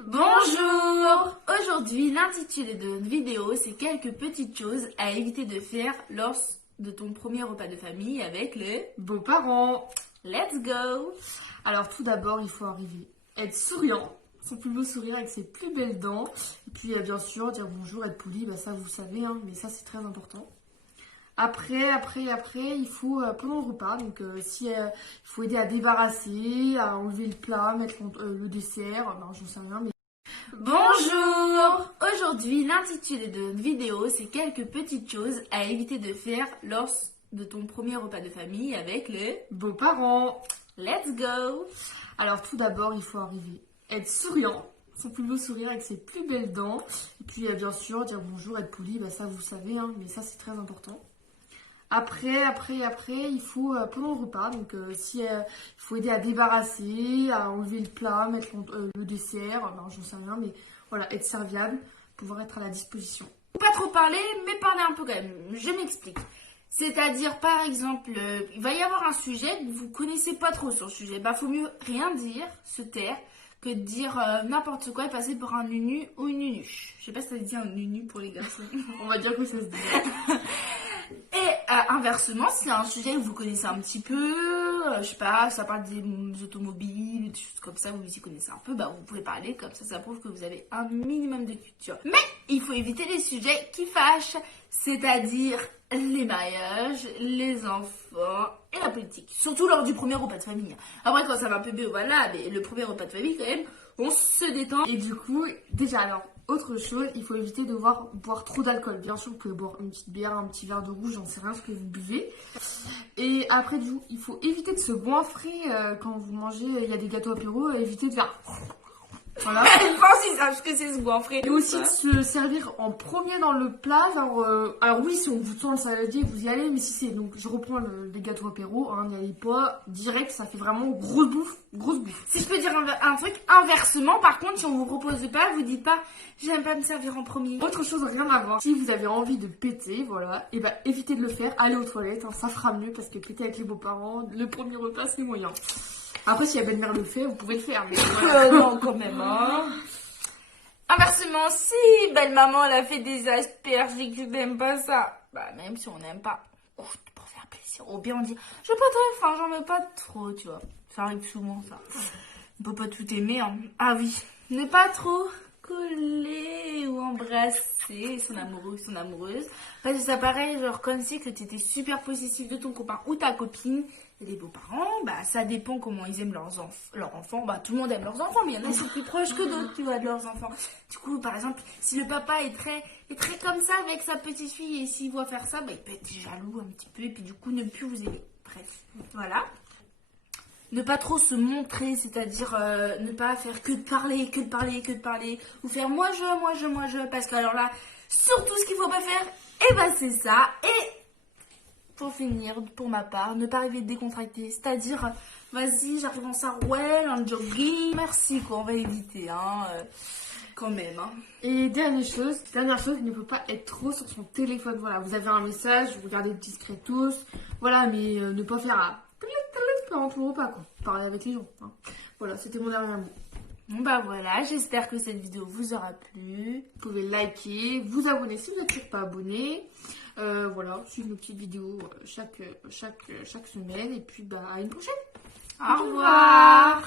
Bonjour! Aujourd'hui, l'intitulé de notre vidéo, c'est quelques petites choses à éviter de faire lors de ton premier repas de famille avec les beaux-parents. Let's go! Alors tout d'abord, il faut arriver, être souriant, son plus beau sourire avec ses plus belles dents. Et puis bien sûr, dire bonjour, être poli, ça vous savez, mais ça c'est très important. Après, il faut, pendant le repas, donc il faut aider à débarrasser, à enlever le plat, mettre le dessert, j'en sais rien, mais... Bonjour! Aujourd'hui, l'intitulé de notre vidéo, c'est quelques petites choses à éviter de faire lors de ton premier repas de famille avec les beaux-parents. Let's go! Alors tout d'abord, il faut arriver, être souriant, son plus beau sourire avec ses plus belles dents. Et puis bien sûr, dire bonjour, être poli, ça vous savez, mais ça c'est très important. Après, il faut, pendant le repas, donc il faut aider à débarrasser, à enlever le plat, mettre le dessert, j'en sais rien, mais voilà, être serviable, pouvoir être à la disposition. Pas trop parler, mais parler un peu quand même. Je m'explique. C'est-à-dire, par exemple, il va y avoir un sujet que vous connaissez pas trop sur le sujet. Faut mieux rien dire, se taire, que de dire n'importe quoi et passer pour un nunu ou une nunuche. Je sais pas si ça se dit un nunu pour les garçons. On va dire que ça se dit. Et inversement, si c'est un sujet que vous connaissez un petit peu, je sais pas, ça parle des automobiles, des choses comme ça, vous y connaissez un peu, vous pouvez parler comme ça prouve que vous avez un minimum de culture. Mais il faut éviter les sujets qui fâchent, c'est-à-dire les mariages, les enfants et la politique. Surtout lors du premier repas de famille. Après, quand ça va un peu mieux, voilà, mais le premier repas de famille, quand même, on se détend. Et du coup, déjà, alors, autre chose, il faut éviter de boire trop d'alcool. Bien sûr, vous pouvez boire une petite bière, un petit verre de rouge, j'en sais rien ce que vous buvez. Et après, du coup, il faut éviter de se goinfrer quand vous mangez, il y a des gâteaux apéro, éviter de faire... Voilà. Je pense qu'ils savent ce que c'est se goinfrer. Et aussi de se servir en premier dans le plat. Alors oui, si on vous tend le saladier, vous y allez. Mais si c'est, donc je reprends les gâteaux apéro, n'y allez pas direct, ça fait vraiment grosse bouffe. Si je peux dire un truc, inversement, par contre, si on vous propose pas, vous dites pas, j'aime pas me servir en premier. Autre chose, rien à voir. Si vous avez envie de péter, voilà, et évitez de le faire, allez aux toilettes, ça fera mieux parce que péter avec les beaux-parents, le premier repas, c'est moyen. Après, si la belle-mère le fait, vous pouvez le faire. Mais voilà. Non, quand même. Inversement, si belle-maman elle a fait des asperges et que tu n'aimes pas ça, même si on n'aime pas, pour faire plaisir. Ou bien on dit, je veux pas très faim, j'en veux pas trop, tu vois. Ça arrive souvent, ça. On peut pas tout aimer. Ah oui, ne pas trop coller ou embrasser son amoureux ou son amoureuse. Parce que ça paraît genre comme si que tu étais super possessif de ton copain ou ta copine. Et les beaux-parents, ça dépend comment ils aiment leurs enfants. Tout le monde aime leurs enfants, mais il y en a qui sont plus proches que d'autres, tu vois, de leurs enfants. Du coup, par exemple, si le papa est très comme ça avec sa petite fille et s'il voit faire ça, il peut être jaloux un petit peu et puis du coup ne plus vous aimer. Bref, voilà. Ne pas trop se montrer, c'est-à-dire ne pas faire que de parler, ou faire moi je, parce que alors là, surtout ce qu'il faut pas faire, c'est ça. Et pour finir, pour ma part, ne pas arriver décontracté, c'est-à-dire, vas-y, j'arrive en sarouel, en jogging, merci quoi, on va éviter, quand même. Et dernière chose, il ne faut pas être trop sur son téléphone, voilà, vous avez un message, vous regardez discretos, voilà, mais ne pas faire un pendant tout le repas, quoi, parler avec les gens, Voilà, c'était mon dernier mot. Voilà, j'espère que cette vidéo vous aura plu. Vous pouvez liker, vous abonner si vous n'êtes toujours pas abonné. Voilà, suivre nos petites vidéos chaque semaine. Et puis, à une prochaine. Au revoir.